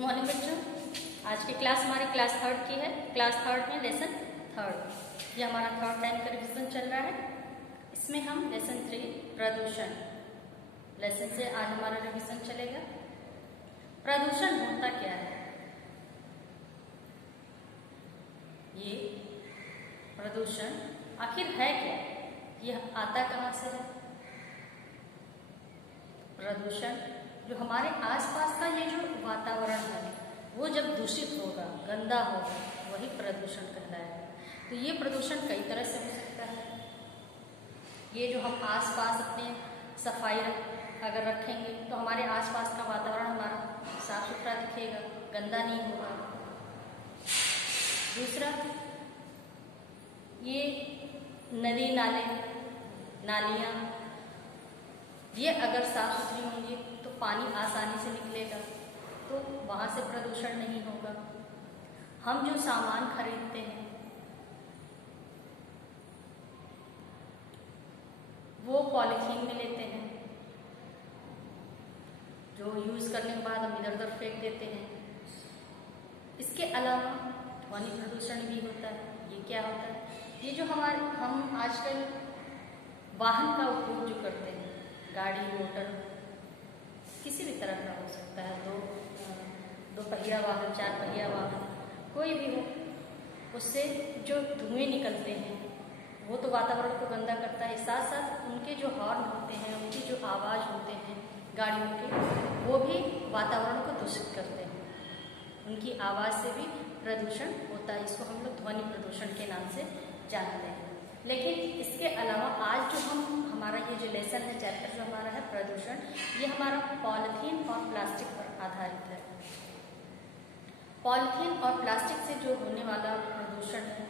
Morning बच्चों, आज की क्लास हमारी क्लास थर्ड की है। क्लास थर्ड में लेसन थर्ड, ये हमारा थर्ड टाइम का रिविजन चल रहा है। इसमें हम लेसन 3 प्रदूषण लेसन से आज हमारा रिविजन चलेगा। प्रदूषण होता क्या है? ये प्रदूषण आखिर है क्या? यह आता कहाँ से है? प्रदूषण जो हमारे आसपास का ये जो वातावरण है वो जब दूषित होगा, गंदा होगा, वही प्रदूषण कहलाएगा। तो ये प्रदूषण कई तरह से हो सकता है। ये जो हम आसपास अपने सफाई अगर रखेंगे तो हमारे आसपास का वातावरण हमारा साफ सुथरा दिखेगा, गंदा नहीं होगा। दूसरा, ये नदी नाले नालियाँ ये अगर साफ सुथरी होंगी तो पानी आसानी से निकलेगा, तो वहाँ से प्रदूषण नहीं होगा। हम जो सामान खरीदते हैं वो पॉलीथीन में लेते हैं, जो यूज़ करने के बाद हम इधर उधर फेंक देते हैं। इसके अलावा ध्वनि प्रदूषण भी होता है। ये क्या होता है? ये जो हम आजकल वाहन का उपयोग जो करते हैं, गाड़ी मोटर किसी भी तरह का हो सकता है, दो पहिया वाहन, चार पहिया वाहन, कोई भी हो, उससे जो धुएं निकलते हैं वो तो वातावरण को गंदा करता है। साथ साथ उनके जो हॉर्न होते हैं, उनकी जो आवाज़ होते हैं गाड़ियों के, वो भी वातावरण को दूषित करते हैं। उनकी आवाज़ से भी प्रदूषण होता है। इसको हम लोग ध्वनि प्रदूषण के नाम से जानते हैं। लेकिन इसके अलावा आज जो हमारा ये जो लेसन है, चैप्टर जो हमारा है प्रदूषण, ये हमारा पॉलीथीन और प्लास्टिक पर आधारित है। पॉलीथीन और प्लास्टिक से जो होने वाला प्रदूषण है,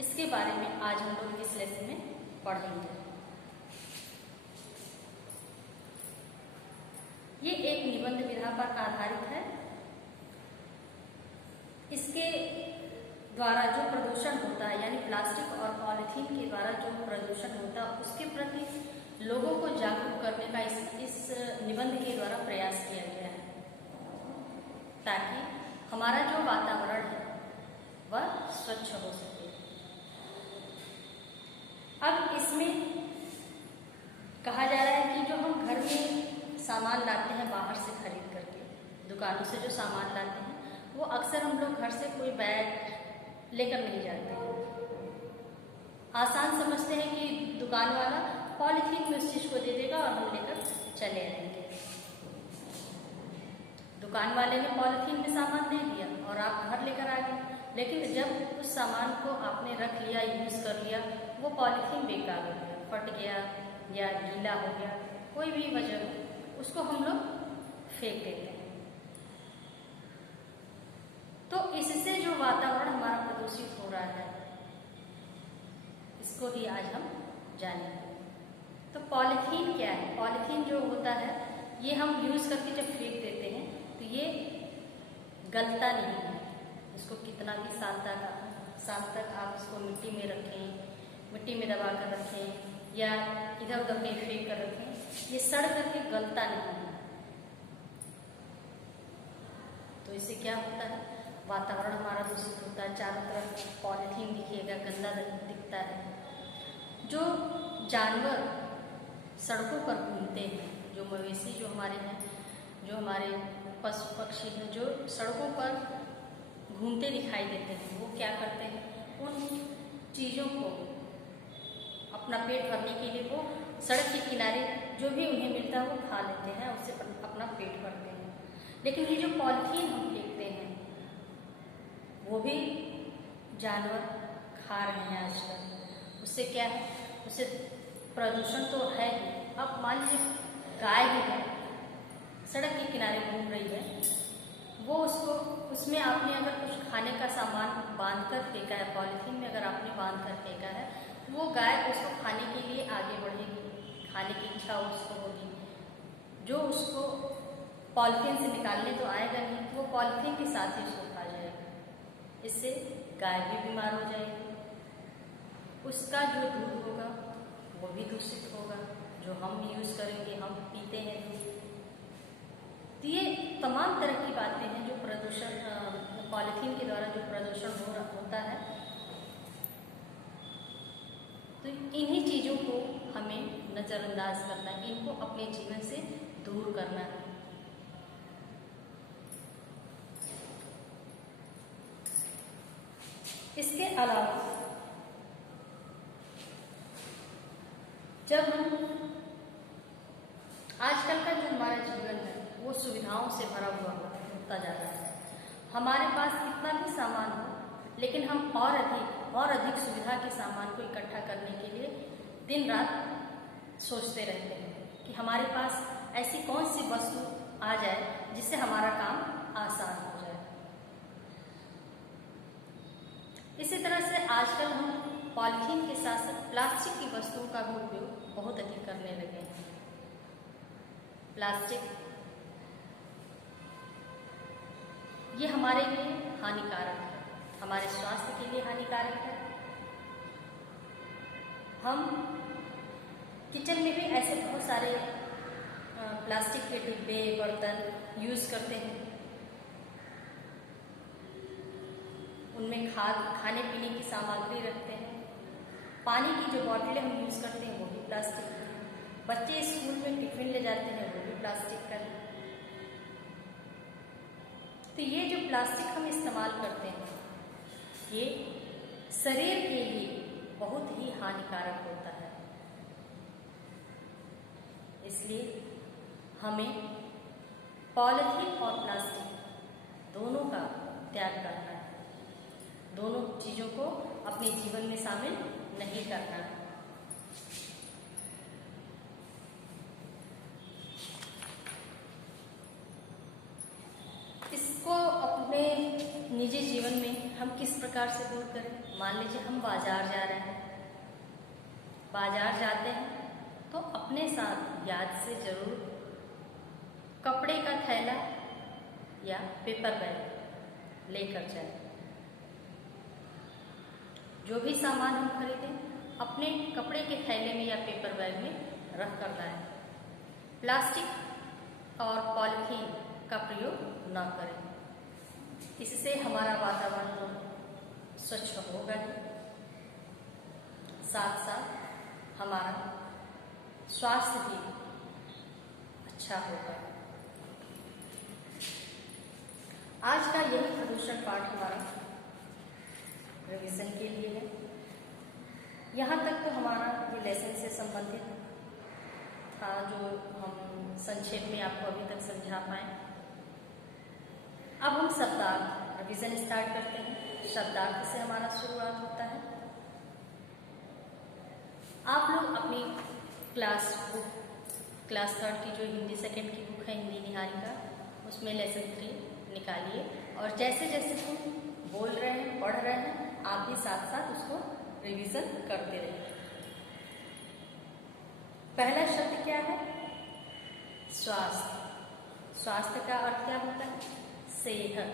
इसके बारे में आज हम लोग इस लेसन में पढ़ेंगे। ये एक निबंध विधा पर आधारित है। इसके द्वारा जो प्रदूषण होता है, यानी प्लास्टिक और पॉलीथीन के द्वारा जो प्रदूषण होता है, उसके प्रति लोगों को जागरूक करने का इस निबंध के द्वारा प्रयास किया गया है, ताकि हमारा जो वातावरण है वह स्वच्छ हो सके। अब इसमें कहा जा रहा है कि जो हम घर में सामान लाते हैं बाहर से खरीद करके, दुकानों से जो सामान लाते हैं, वो अक्सर हम लोग घर से कोई बैग लेकर नहीं जाते हैं। आसान समझते हैं कि दुकान वाला पॉलीथीन में उस चीज को दे देगा और हम लेकर चले आएंगे। दुकान वाले ने पॉलीथीन में सामान दे दिया और आप घर लेकर आ गए, लेकिन जब उस सामान को आपने रख लिया, यूज कर लिया, वो पॉलीथीन बेकार हो गया, फट गया या गीला हो गया, कोई भी वजह हो, उसको हम लोग फेंक देते हैं। तो इससे जो वातावरण हमारा प्रदूषित हो रहा है, इसको ही आज हम जानेंगे। तो पॉलीथीन क्या है? पॉलीथीन जो होता है, ये हम यूज करके जब फेंक देते हैं तो ये गलता नहीं है। इसको कितना भी साल तक आप इसको मिट्टी में रखें, मिट्टी में दबा कर रखें या इधर उधर कहीं फेंक कर रखें, ये सड़ करके गलता नहीं है। तो इससे क्या होता है? वातावरण हमारा दूषित होता है। चारों तरफ पॉलीथीन दिखेगा, गंदा दिखता है। जो जानवर सड़कों पर घूमते हैं, जो मवेशी जो हमारे हैं, जो हमारे पशु पक्षी हैं, जो सड़कों पर घूमते दिखाई देते हैं, वो क्या करते हैं? उन चीज़ों को अपना पेट भरने के लिए वो सड़क के किनारे जो भी उन्हें मिलता है वो खा लेते हैं, उससे अपना पेट भरते हैं। लेकिन ये जो पॉलीथीन हम फेंकते हैं वो भी जानवर खा रहे हैं आजकल। उससे क्या है? उससे प्रदूषण तो है ही। अब मान लीजिए गाय भी है, सड़क के किनारे घूम रही है, वो उसमें आपने अगर कुछ खाने का सामान बांध कर फेंका है, पॉलीथीन में अगर आपने बांध कर फेंका है, वो गाय उसको खाने के लिए आगे बढ़ेगी, खाने की इच्छा उसको होगी। जो उसको पॉलीथीन से निकालने तो आएगा नहीं, तो वो पॉलीथीन के साथ ही उसको खा जाएगा। इससे गाय भी बीमार हो जाएगी। उसका जो दूध होगा वो भी दूषित होगा, जो हम यूज करेंगे, हम पीते हैं दूध। तो ये तमाम तरह की बातें हैं जो प्रदूषण पॉलीथीन के द्वारा जो प्रदूषण होता है, तो इन्हीं चीज़ों को हमें नज़रअंदाज करना है, इनको अपने जीवन से दूर करना है। इसके अलावा जब हम आजकल का जो हमारा जीवन है वो सुविधाओं से भरा हुआ होता जा रहा है। हमारे पास कितना भी सामान हो, लेकिन हम और अधिक सुविधा के सामान को इकट्ठा करने के लिए दिन रात सोचते रहते हैं कि हमारे पास ऐसी कौन सी वस्तु आ जाए जिससे हमारा काम आसान हो जाए। इसी तरह से आजकल हम पॉलीथीन के साथ साथ प्लास्टिक की वस्तुओं का भी उपयोग बहुत अधिक करने लगे हैं। प्लास्टिक ये हमारे लिए हानिकारक है, हमारे स्वास्थ्य के लिए हानिकारक है। हम किचन में भी ऐसे बहुत सारे प्लास्टिक के डिब्बे, बर्तन यूज़ करते हैं। उनमें खाने पीने की सामग्री रखते हैं। पानी की जो बॉटलें हम यूज़ करते हैं वो भी प्लास्टिक की है। बच्चे स्कूल में टिफिन ले जाते हैं वो भी प्लास्टिक का है। तो ये जो प्लास्टिक हम इस्तेमाल करते हैं ये शरीर के लिए बहुत ही हानिकारक होता है। इसलिए हमें पॉलीथीन और प्लास्टिक दोनों का त्याग करना है, दोनों चीज़ों को अपने जीवन में शामिल नहीं करना है। इसको अपने निजी जीवन में हम किस प्रकार से दूर करें? मान लीजिए हम बाजार जा रहे हैं, बाजार जाते हैं तो अपने साथ याद से जरूर कपड़े का थैला या पेपर बैग लेकर जाएं। जो भी सामान हम खरीदें अपने कपड़े के थैले में या पेपर बैग में रख कर लाएं। प्लास्टिक और पॉलीथीन का प्रयोग न करें। इससे हमारा वातावरण स्वच्छ होगा ही, साथ साथ हमारा स्वास्थ्य भी अच्छा होगा। आज का यही प्रदूषण पाठ हमारा रिवीजन के लिए है। यहाँ तक तो हमारा ये लेसन से संबंधित था जो हम संक्षेप में आपको अभी तक समझा पाए। अब हम शब्दार्थ रिवीजन स्टार्ट करते हैं। शब्दार्थ से हमारा शुरुआत होता है। आप लोग अपनी क्लास 3rd की जो हिंदी सेकंड की बुक है हिंदी निहारिका, उसमें लेसन 3 निकालिए और जैसे जैसे हम बोल रहे हैं, पढ़ रहे हैं, आप भी साथ साथ उसको रिवीजन करते रहिए। पहला शब्द क्या है? स्वास्थ्य। स्वास्थ्य का अर्थ क्या होता है? सेहत।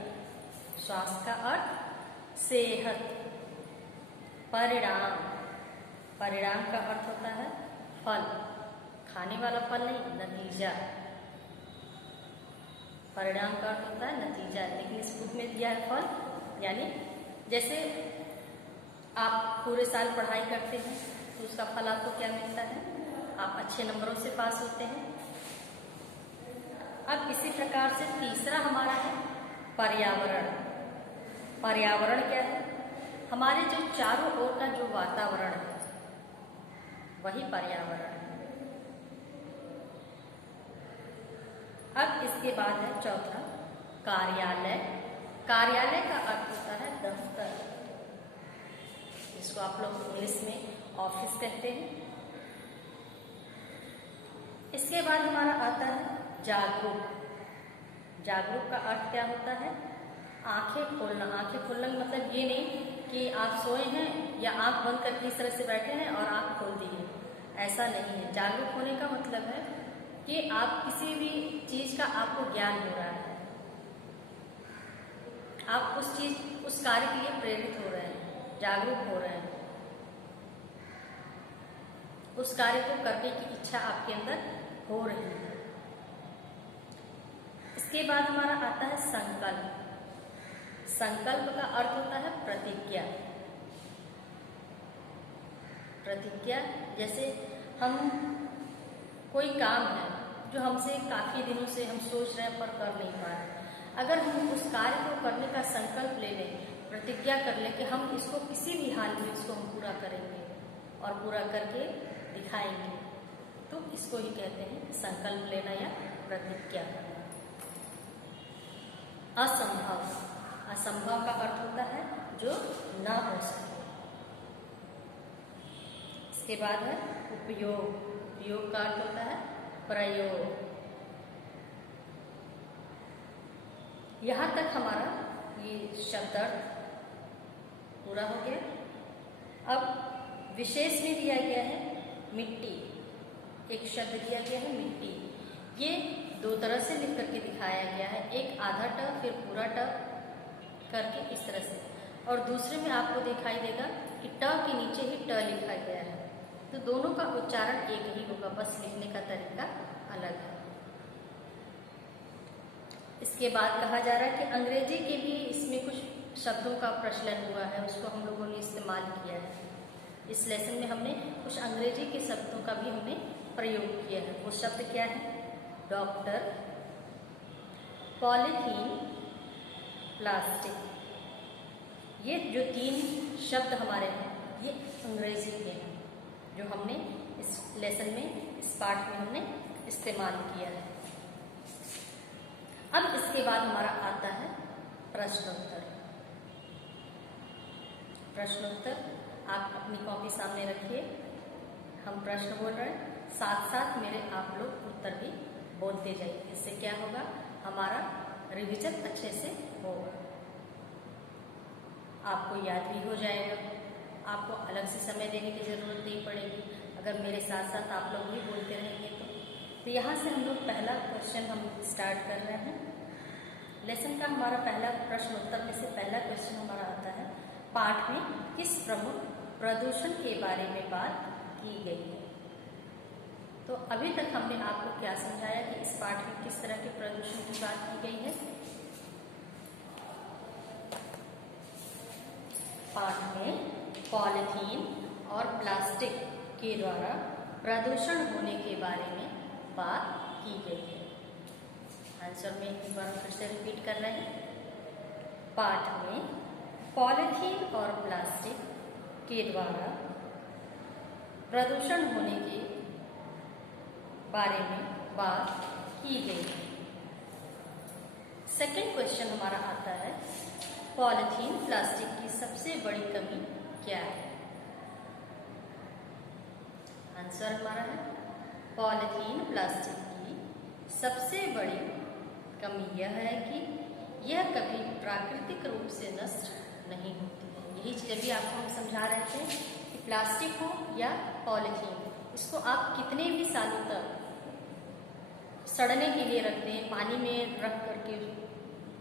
स्वास्थ्य का अर्थ सेहत। परिणाम। परिणाम का अर्थ होता है फल, खाने वाला फल नहीं, नतीजा। परिणाम का अर्थ होता है नतीजा, लेकिन इस बुक में दिया है फल, यानी जैसे आप पूरे साल पढ़ाई करते हैं तो उसका फल आपको क्या मिलता है? आप अच्छे नंबरों से पास होते हैं। अब इसी प्रकार से तीसरा हमारा है पर्यावरण। पर्यावरण क्या है? हमारे जो चारों ओर का जो वातावरण है वही पर्यावरण है। अब इसके बाद है चौथा कार्यालय। कार्यालय का अर्थ होता है दफ्तर, जिसको आप लोग इंग्लिश में ऑफिस कहते हैं। इसके बाद हमारा आता है जागरूक। जागरूक का अर्थ क्या होता है? आंखें खोलना। आंखें खोलना मतलब ये नहीं कि आप सोए हैं या आंख बंद करके इस तरह से बैठे हैं और आंख खोल दी है, ऐसा नहीं है। जागरूक होने का मतलब है कि आप किसी भी चीज का आपको ज्ञान हो रहा है, आप उस कार्य के लिए प्रेरित हो रहे हैं, जागरूक हो रहे हैं, उस कार्य को करने की इच्छा आपके अंदर हो रही है। इसके बाद हमारा आता है संकल्प। संकल्प का अर्थ होता है प्रतिज्ञा। प्रतिज्ञा जैसे हम कोई काम है जो हमसे काफ़ी दिनों से हम सोच रहे हैं पर कर नहीं पा रहे, अगर हम उस कार्य को करने का संकल्प ले लें, प्रतिज्ञा कर लें कि हम इसको किसी भी हाल में इसको हम पूरा करेंगे और पूरा करके दिखाएंगे, तो इसको ही कहते हैं संकल्प लेना या प्रतिज्ञा करना। असंभव, असंभव का अर्थ होता है जो ना हो सके। इसके बाद है उपयोग, उपयोग का अर्थ होता है प्रयोग। यहाँ तक हमारा ये शब्दार्थ पूरा हो गया। अब विशेष में दिया गया है मिट्टी, एक शब्द दिया गया है मिट्टी। ये दो तरह से लिख करके दिखाया गया है, एक आधा ट फिर पूरा ट करके इस तरह से, और दूसरे में आपको दिखाई देगा कि ट के नीचे ही ट लिखा गया है। तो दोनों का उच्चारण एक ही होगा, बस लिखने का तरीका अलग है। इसके बाद कहा जा रहा है कि अंग्रेजी के भी इसमें कुछ शब्दों का प्रचलन हुआ है, उसको हम लोगों ने इस्तेमाल किया है। इस लेसन में हमने कुछ अंग्रेजी के शब्दों का भी हमने प्रयोग किया है। वो शब्द क्या है? Doctor, polythene, plastic. ये जो तीन शब्द हमारे हैं ये अंग्रेजी के हैं जो हमने इस लेसन में, इस पाठ में हमने इस्तेमाल किया है। अब इसके बाद हमारा आता है प्रश्नोत्तर। प्रश्नोत्तर आप अपनी कॉपी सामने रखिए, हम प्रश्न बोल रहे हैं, साथ साथ मेरे आप लोग उत्तर भी बोलते जाइए। इससे क्या होगा? हमारा रिवीजन अच्छे से होगा, आपको याद भी हो जाएगा, आपको अलग से समय देने की ज़रूरत नहीं पड़ेगी अगर मेरे साथ साथ आप लोग भी बोलते रहेंगे तो यहाँ से हम लोग पहला क्वेश्चन हम स्टार्ट कर रहे हैं। लेसन का हमारा पहला प्रश्न उत्तर में से पहला क्वेश्चन हमारा आता है, पाठ में किस प्रमुख प्रदूषण के बारे में बात की गई है? तो अभी तक हमने आपको क्या समझाया कि इस पाठ में किस तरह के प्रदूषण की बात की गई है? पाठ में पॉलीथीन और प्लास्टिक के द्वारा प्रदूषण होने के बारे में बात की गई है। आंसर में एक बार फिर से रिपीट कर रहे हैं। पाठ में पॉलीथीन और प्लास्टिक के द्वारा प्रदूषण होने के बारे में बात की गई है। सेकंड क्वेश्चन हमारा आता है, पॉलीथीन प्लास्टिक की सबसे बड़ी कमी क्या है? आंसर हमारा है, पॉलीथीन प्लास्टिक की सबसे बड़ी कमी यह है कि यह कभी प्राकृतिक रूप से नष्ट नहीं होती है। यही चीज़ अभी आपको हम समझा रहे थे कि प्लास्टिक हो या पॉलीथीन, इसको आप कितने भी सालों तक सड़ने के लिए रखते हैं, पानी में रख करके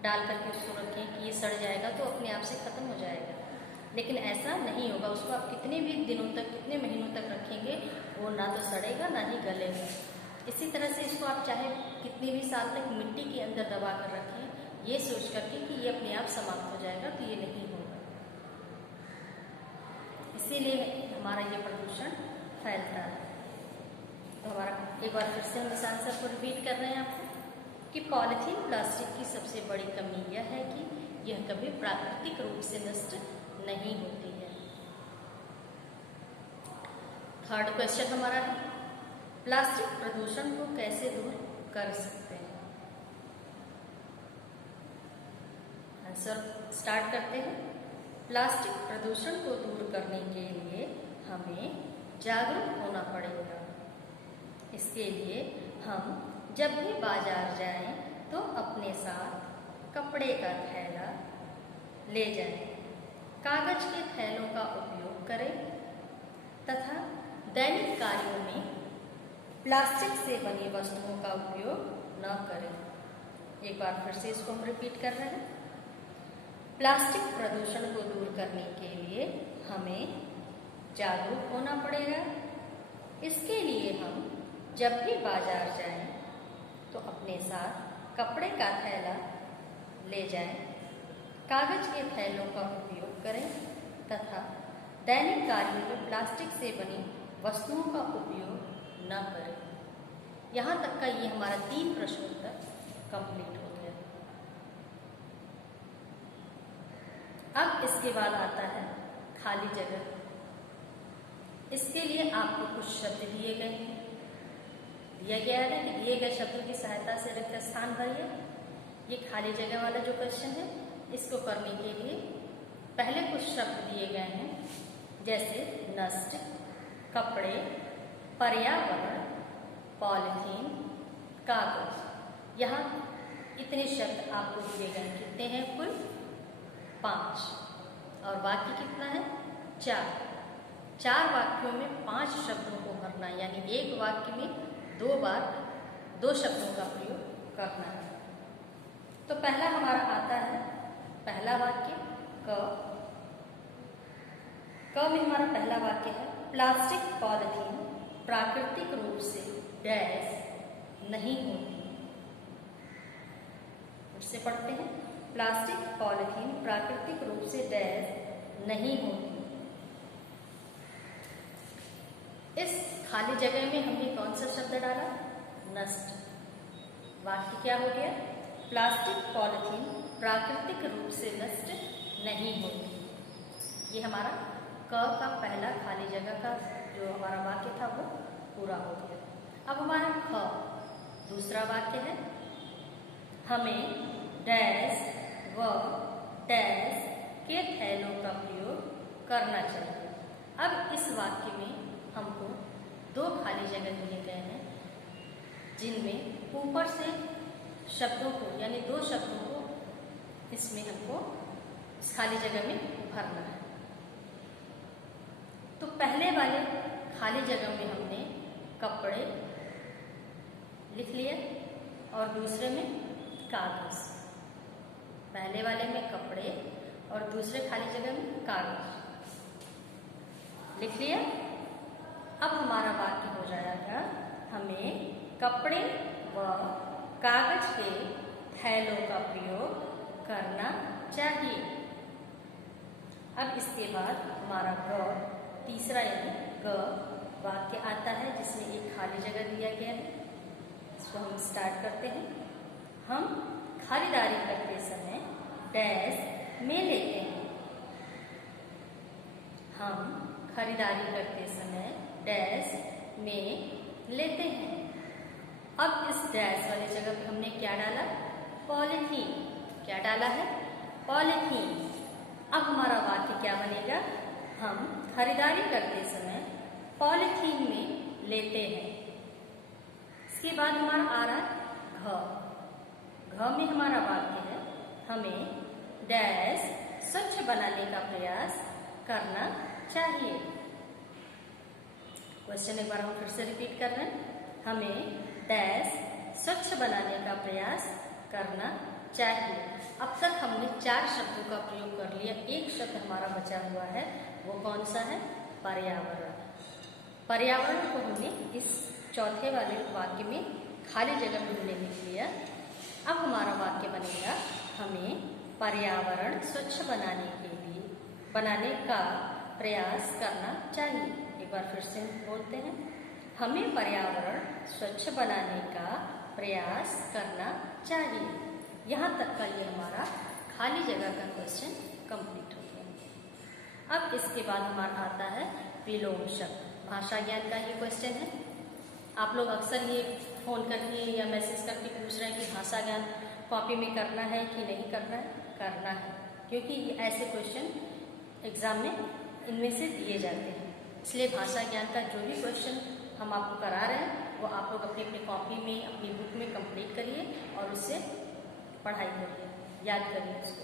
डाल करके उसको रखें कि ये सड़ जाएगा तो अपने आप से ख़त्म हो जाएगा, लेकिन ऐसा नहीं होगा। उसको आप कितने भी दिनों तक, कितने महीनों तक रखेंगे, वो ना तो सड़ेगा ना ही गलेगा। इसी तरह से इसको आप चाहे कितने भी साल तक मिट्टी के अंदर दबा कर रखें, ये सोच करके कि ये अपने आप समाप्त हो जाएगा, तो ये नहीं होगा। इसीलिए हमारा ये प्रदूषण फैलता है। तो हमारा एक बार फिर से हम इस आंसर को रिपीट कर रहे हैं आपको कि पॉलीथीन प्लास्टिक की सबसे बड़ी कमी यह है कि यह कभी प्राकृतिक रूप से नष्ट नहीं होती है। थर्ड क्वेश्चन हमारा है, प्लास्टिक प्रदूषण को कैसे दूर कर सकते हैं? आंसर स्टार्ट करते हैं। प्लास्टिक प्रदूषण को दूर करने के लिए हमें जागरूक होना पड़ेगा। इसके लिए हम जब भी बाजार जाएं तो अपने साथ कपड़े का थैला ले जाएं, कागज के थैलों का उपयोग करें तथा दैनिक कार्यों में प्लास्टिक से बनी वस्तुओं का उपयोग न करें। एक बार फिर से इसको हम रिपीट कर रहे हैं। प्लास्टिक प्रदूषण को दूर करने के लिए हमें जागरूक होना पड़ेगा। इसके लिए हम जब भी बाजार जाएं तो अपने साथ कपड़े का थैला ले जाएं, कागज के थैलों का उपयोग करें तथा दैनिक कार्यों में प्लास्टिक से बनी वस्तुओं का उपयोग न करें। यहाँ तक का ये हमारा 3 प्रश्नोत्तर कंप्लीट हो गया। अब इसके बाद आता है खाली जगह। इसके लिए आपको कुछ शब्द दिए गए हैं, दिया गया है कि दिए गए शब्दों की सहायता से रिक्त स्थान भरिए। ये खाली जगह वाला जो क्वेश्चन है, इसको करने के लिए पहले कुछ शब्द दिए गए हैं, जैसे नष्ट, कपड़े, पर्यावरण, पॉलिथीन, कागज। यहाँ इतने शब्द आपको दिए गए। कितने हैं कुल? 5। और वाक्य कितना है? 4। 4 वाक्यों में 5 शब्दों को भरना, यानी एक वाक्य में 2 बार 2 शब्दों का प्रयोग करना है। तो पहला हमारा आता है पहला वाक्य क में हमारा पहला वाक्य है, प्लास्टिक पॉलिथीन प्राकृतिक रूप से डैश नहीं होती। फिर से पढ़ते हैं, प्लास्टिक पॉलिथीन प्राकृतिक रूप से डैश नहीं होती। इस खाली जगह में हमने कौन सा शब्द डाला? नष्ट। वाक्य क्या हो गया? प्लास्टिक पॉलिथीन प्राकृतिक रूप से नष्ट नहीं होती। ये हमारा क का पहला खाली जगह का जो हमारा वाक्य था वो पूरा हो गया। अब हमारा ख दूसरा वाक्य है, हमें डैश व डैश के थैलों का प्रयोग करना चाहिए। अब इस वाक्य में हमको 2 खाली जगह दिए गए हैं, जिनमें ऊपर से शब्दों को, यानी 2 शब्दों को इसमें हमको इस खाली जगह में भरना है। तो पहले वाले खाली जगह में हमने कपड़े लिख लिया और दूसरे में कागज। पहले वाले में कपड़े और दूसरे खाली जगह में कागज लिख लिया। अब हमारा वाक्य हो जाएगा, हमें कपड़े व कागज के थैलों का प्रयोग करना चाहिए। अब इसके बाद हमारा ग तीसरा यानी ग वाक्य आता है, जिसमें एक खाली जगह दिया गया है। इसको हम स्टार्ट करते हैं। हम खरीदारी करते समय डैश में लेते हैं। हम खरीदारी करते समय डैश में लेते हैं। अब इस डैश वाली जगह पे हमने क्या डाला? पॉलीथीन। क्या डाला है? पॉलीथीन। अब हमारा वाक्य क्या बनेगा? हम खरीदारी करते समय पॉलीथीन में लेते हैं। इसके बाद हमारा आ रहा घ। घ में हमारा वाक्य है, हमें डैश स्वच्छ बनाने का प्रयास करना चाहिए। क्वेश्चन एक बार हम फिर से रिपीट कर रहे हैं, हमें डैश स्वच्छ बनाने का प्रयास करना चाहिए। अब तक हमने 4 शब्दों का प्रयोग कर लिया। एक शब्द हमारा बचा हुआ है, वो कौन सा है? पर्यावरण। पर्यावरण को हमने इस चौथे वाले वाक्य में खाली जगह में हमने लिख लिया। अब हमारा वाक्य बनेगा, हमें पर्यावरण स्वच्छ बनाने का प्रयास करना चाहिए। एक बार फिर से बोलते हैं, हमें पर्यावरण स्वच्छ बनाने का प्रयास करना चाहिए। यहाँ तक का ये हमारा खाली जगह का क्वेश्चन कंप्लीट हो गया। अब इसके बाद हमारा आता है विलोम शब्द। भाषा ज्ञान का ये क्वेश्चन है। आप लोग अक्सर ये फ़ोन करके या मैसेज करके पूछ रहे हैं कि भाषा ज्ञान कॉपी में करना है कि नहीं करना है? करना है, क्योंकि ऐसे क्वेश्चन एग्ज़ाम में इनमें से दिए जाते हैं। इसलिए भाषा ज्ञान का जो भी क्वेश्चन हम आपको करा रहे हैं वो आप लोग अपनी अपनी कॉपी में, अपनी बुक में कंप्लीट करिए और उससे पढ़ाई करिए, याद करिए उसको।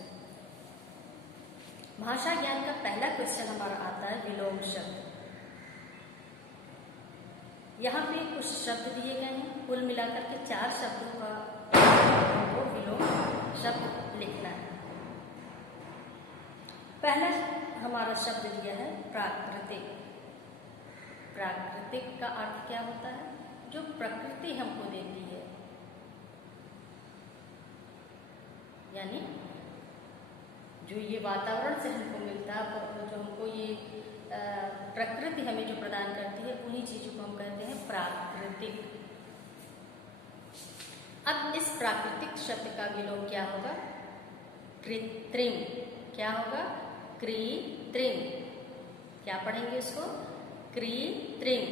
भाषा ज्ञान का पहला क्वेश्चन हमारा आता है विलोम शब्द। यहाँ पे कुछ शब्द दिए गए हैं, कुल मिलाकर के 4 शब्दों का वो विलोम शब्द लिखना है। पहला हमारा शब्द दिया है प्राकृतिक। प्राकृतिक का अर्थ क्या होता है? जो प्रकृति हमको देती है, यानी जो ये वातावरण से हमको मिलता है, जो हमको ये प्रकृति हमें जो प्रदान करती है, उन्हीं चीज़ों को हम कहते हैं प्राकृतिक। अब इस प्राकृतिक शब्द का विलोम क्या होगा? कृत्रिम। क्या होगा? कृत्रिम। क्या पढ़ेंगे इसको? कृत्रिम,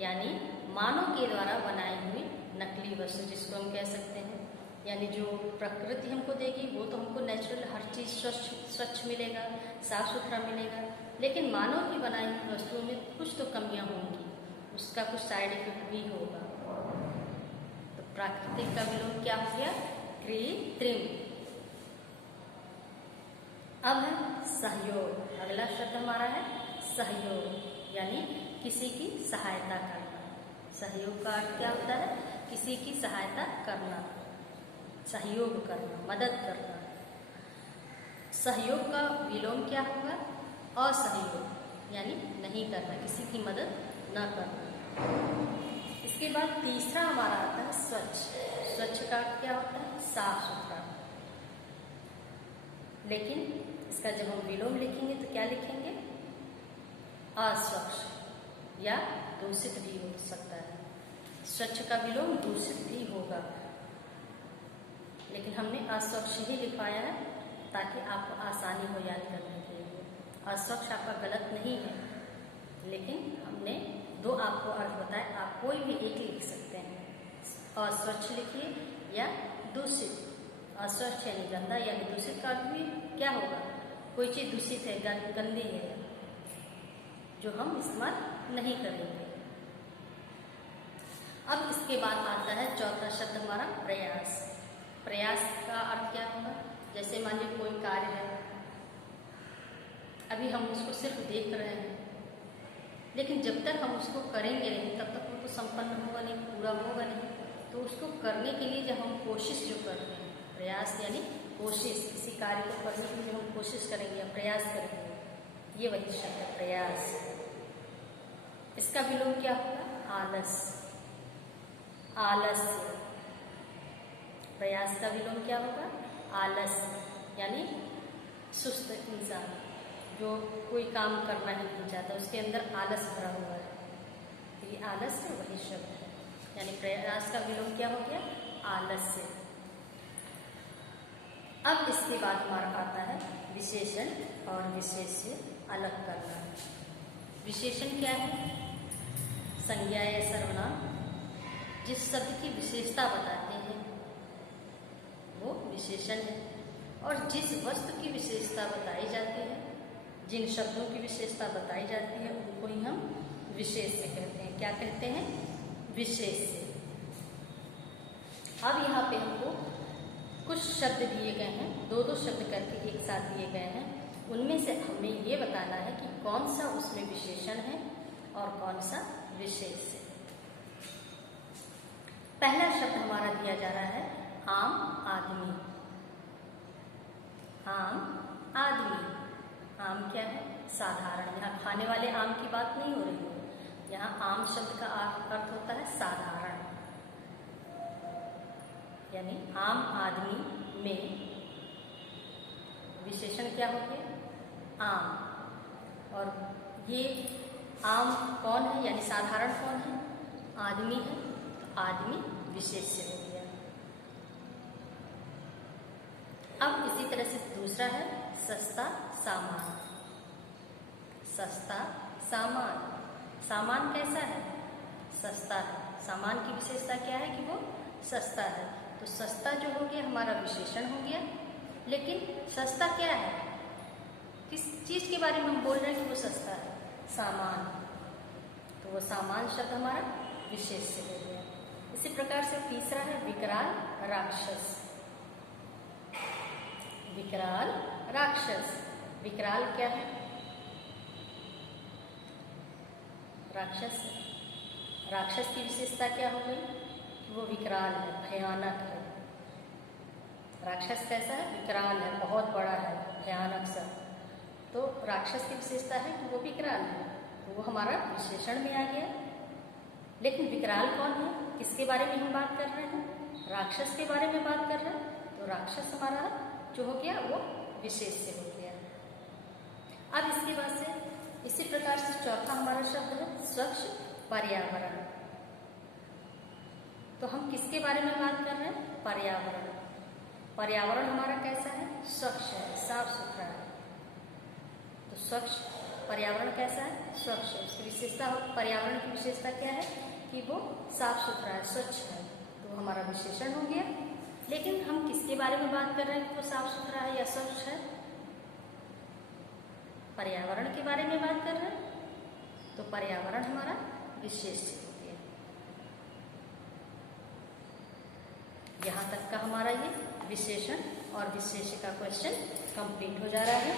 यानी मानव के द्वारा बनाई हुई नकली वस्तु, जिसको हम कह सकते हैं। यानी जो प्रकृति हमको देगी वो तो हमको नेचुरल हर चीज़ स्वच्छ मिलेगा, साफ सुथरा मिलेगा, लेकिन मानव की बनाई हुई वस्तुओं में कुछ तो कमियां होंगी, उसका कुछ साइड इफेक्ट भी होगा। तो प्राकृतिक का विलोम क्या हो गया? कृत्रिम। अब है सहयोग। अगला शब्द हमारा है सहयोग, यानी किसी की सहायता करना। सहयोग का अर्थ क्या होता है? किसी की सहायता करना, सहयोग करना, मदद करना। सहयोग का विलोम क्या होगा? असहयोग, यानी नहीं करना, किसी की मदद न करना। इसके बाद तीसरा हमारा आता है स्वच्छ। स्वच्छ का अर्थ क्या होता है? साफ सुथरा। लेकिन इसका जब हम विलोम लिखेंगे तो क्या लिखेंगे? अस्वच्छ या दूषित भी हो सकता है। स्वच्छ का विलोम दूषित भी होगा, लेकिन हमने अस्वच्छ ही लिखवाया है ताकि आपको आसानी हो याद करने के लिए। अस्वच्छ आपका गलत नहीं है, लेकिन हमने दो आपको अर्थ बताए, आप कोई भी एक लिख सकते हैं। अस्वच्छ लिखिए या दूषित। अस्वच्छ यानी गंदा, यानी दूषित का अर्थ भी क्या होगा? कोई चीज़ दूषित है, गंदी है, जो हम इस्तेमाल नहीं करेंगे। अब इसके बाद आता है चौथा शब्द हमारा प्रयास। प्रयास का अर्थ क्या होगा? जैसे मान लीजिए कोई कार्य है, अभी हम उसको सिर्फ देख रहे हैं, लेकिन जब तक हम उसको करेंगे नहीं तब तक वो तो संपन्न होगा नहीं, पूरा होगा नहीं। तो उसको करने के लिए जब हम कोशिश जो करते हैं, प्रयास यानी कोशिश, किसी कार्य को करने के लिए हम कोशिश करेंगे या प्रयास करेंगे, ये वही शब्द है प्रयास। इसका विलोम क्या होगा? आलस। आलस्य। प्रयास का विलोम क्या होगा? आलस, यानी सुस्त इंसान, जो कोई काम करना ही नहीं चाहता, उसके अंदर आलस भरा हुआ है। तो ये आलस है, वही शब्द है। यानी प्रयास का विलोम क्या हो गया? आलस्य। अब इसके बाद हमारा आता है विशेषण और विशेष से अलग करना। विशेषण क्या है? संज्ञा या सर्वनाम जिस शब्द की विशेषता बताते हैं वो विशेषण है, और जिस वस्तु की विशेषता बताई जाती है, जिन शब्दों की विशेषता बताई जाती है, उनको ही हम विशेष से कहते हैं। क्या कहते हैं? विशेष से। अब यहाँ पे हमको कुछ शब्द दिए गए हैं, दो दो शब्द करके एक साथ दिए गए हैं। उनमें से हमें ये बताना है कि कौन सा उसमें विशेषण है और कौन सा विशेष है। पहला शब्द हमारा दिया जा रहा है आम आदमी। आम आदमी। आम क्या है? साधारण। यहाँ खाने वाले आम की बात नहीं हो रही है, यहाँ आम शब्द का अर्थ होता है साधारण। यानी आम आदमी में विशेषण क्या हो गया? आम। और ये आम कौन है? यानी साधारण कौन है? आदमी है, तो आदमी विशेष से हो गया। अब इसी तरह से दूसरा है सस्ता सामान। सस्ता सामान। सामान कैसा है? सस्ता है। सामान की विशेषता क्या है? कि वो सस्ता है। तो सस्ता जो हो गया हमारा विशेषण हो गया, लेकिन सस्ता क्या है? किस चीज़ के बारे में हम बोल रहे हैं कि वो सस्ता है? सामान। तो वो सामान शब्द हमारा विशेष से हो गया। इसी प्रकार से तीसरा है विकराल राक्षस। विकराल राक्षस। विकराल क्या है? राक्षस। राक्षस की विशेषता क्या हो गई? वो विकराल है, भयानक है। राक्षस कैसा है? विकराल है, बहुत बड़ा है, भयानक सा। तो राक्षस की विशेषता है कि वो विकराल है, तो वो हमारा विशेषण में आ गया। लेकिन विकराल कौन है? किसके बारे में हम बात कर रहे हैं? राक्षस के बारे में बात कर रहे हैं। तो राक्षस हमारा जो हो गया वो विशेष से हो गया। अब इसके बाद से इसी प्रकार से चौथा हमारा शब्द है स्वच्छ पर्यावरण। तो हम किसके बारे में बात कर रहे हैं? पर्यावरण। पर्यावरण हमारा कैसा है? स्वच्छ है, साफ सुथरा है। तो स्वच्छ पर्यावरण कैसा है? स्वच्छ है। उसकी विशेषता, पर्यावरण की विशेषता क्या है? कि वो साफ सुथरा है, स्वच्छ है। तो हमारा विशेषण हो गया। लेकिन हम किसके बारे में बात कर रहे हैं कि वो साफ सुथरा है या स्वच्छ है? पर्यावरण के बारे में बात कर रहे हैं। तो पर्यावरण हमारा विशेष्य हो गया। यहाँ तक का हमारा ये विशेषण और विशेष्य का क्वेश्चन कंप्लीट हो जा रहा है।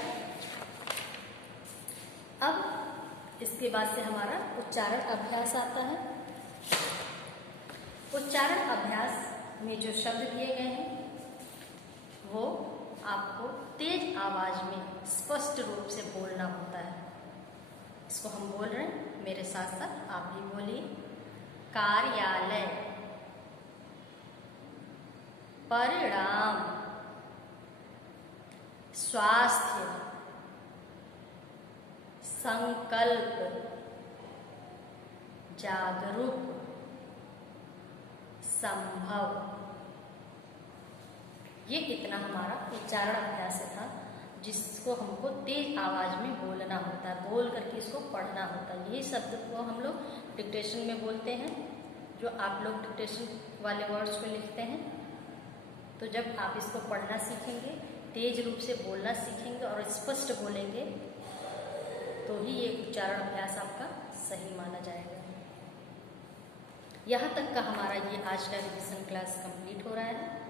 अब इसके बाद से हमारा उच्चारण अभ्यास आता है। उच्चारण अभ्यास में जो शब्द दिए गए हैं वो आपको तेज आवाज में स्पष्ट रूप से बोलना होता है। इसको हम बोल रहे हैं, मेरे साथ साथ आप भी बोलिए। कार्यालय, परिणाम, स्वास्थ्य, संकल्प, जागरूक, संभव। ये इतना हमारा उच्चारण अभ्यास था जिसको हमको तेज आवाज में बोलना होता है, बोल करके इसको पढ़ना होता है। यही शब्द को हम लोग डिक्टेशन में बोलते हैं। जो आप लोग डिक्टेशन वाले वर्ड्स को लिखते हैं, तो जब आप इसको पढ़ना सीखेंगे, तेज रूप से बोलना सीखेंगे और स्पष्ट बोलेंगे, तो ही ये उच्चारण अभ्यास आपका सही माना जाएगा। यहाँ तक का हमारा ये आज का रिविजन क्लास कंप्लीट हो रहा है।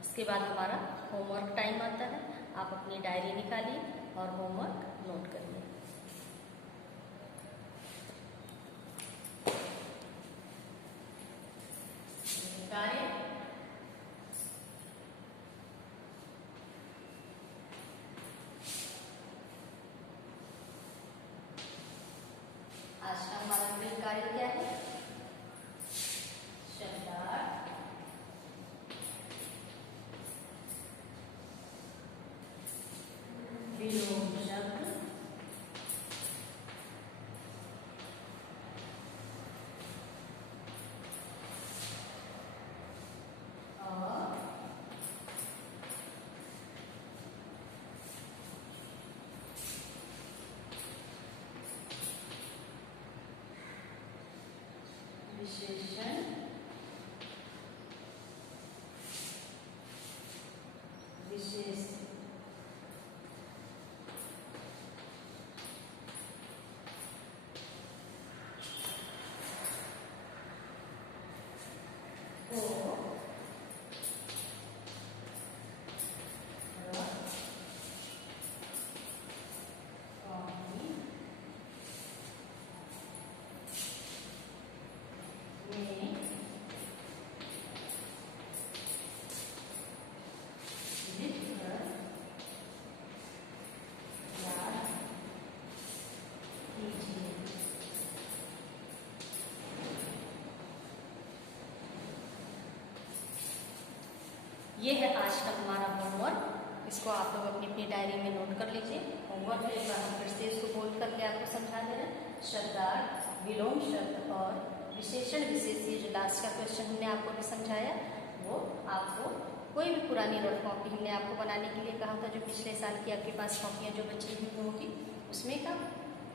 इसके बाद हमारा होमवर्क टाइम आता है। आप अपनी डायरी निकालिए और होमवर्क नोट करिए। आज का हमारा गृह कार्य क्या है? शब्दार्थ, विलोम शब्द, और विशेषण, विशेष। ये है आज का हमारा होमवर्क। इसको आप लोग अपनी अपनी डायरी में नोट कर लीजिए। होमवर्क है, एक बार हम फिर से इसको बोल करके आपको समझा दे रहे हैं। शब्दार्थ, विलोम शब्द और विशेषण विशेष, ये जो लास्ट का क्वेश्चन हमने आपको भी समझाया, वो आपको कोई भी पुरानी रफ कॉपी हमने आपको बनाने के लिए कहा था, जो पिछले साल की आपके पास कॉपियाँ जो बची हुई होगी, उसमें का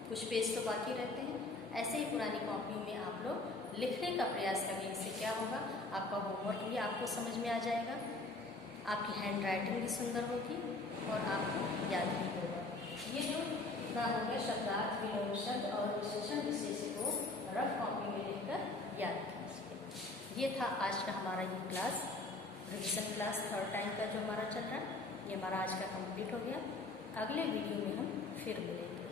कुछ पेज तो बाकी रहते हैं। ऐसे ही पुरानी कॉपी में आप लोग लिखने का प्रयास करें। इससे क्या होगा, आपका होमवर्क भी आपको समझ में आ जाएगा, आपकी हैंड राइटिंग भी सुंदर होगी और आपको याद भी होगा। ये जो इतना हो गया शब्दार्थ, विलोम शब्द और विशेषण विशेष को रफ कॉपी में लिखकर याद कीजिए। ये था आज का हमारा ये class, revision class 3rd time का जो हमारा चल रहा है। ये हमारा आज का कंप्लीट हो गया। अगले वीडियो में हम फिर मिलेंगे।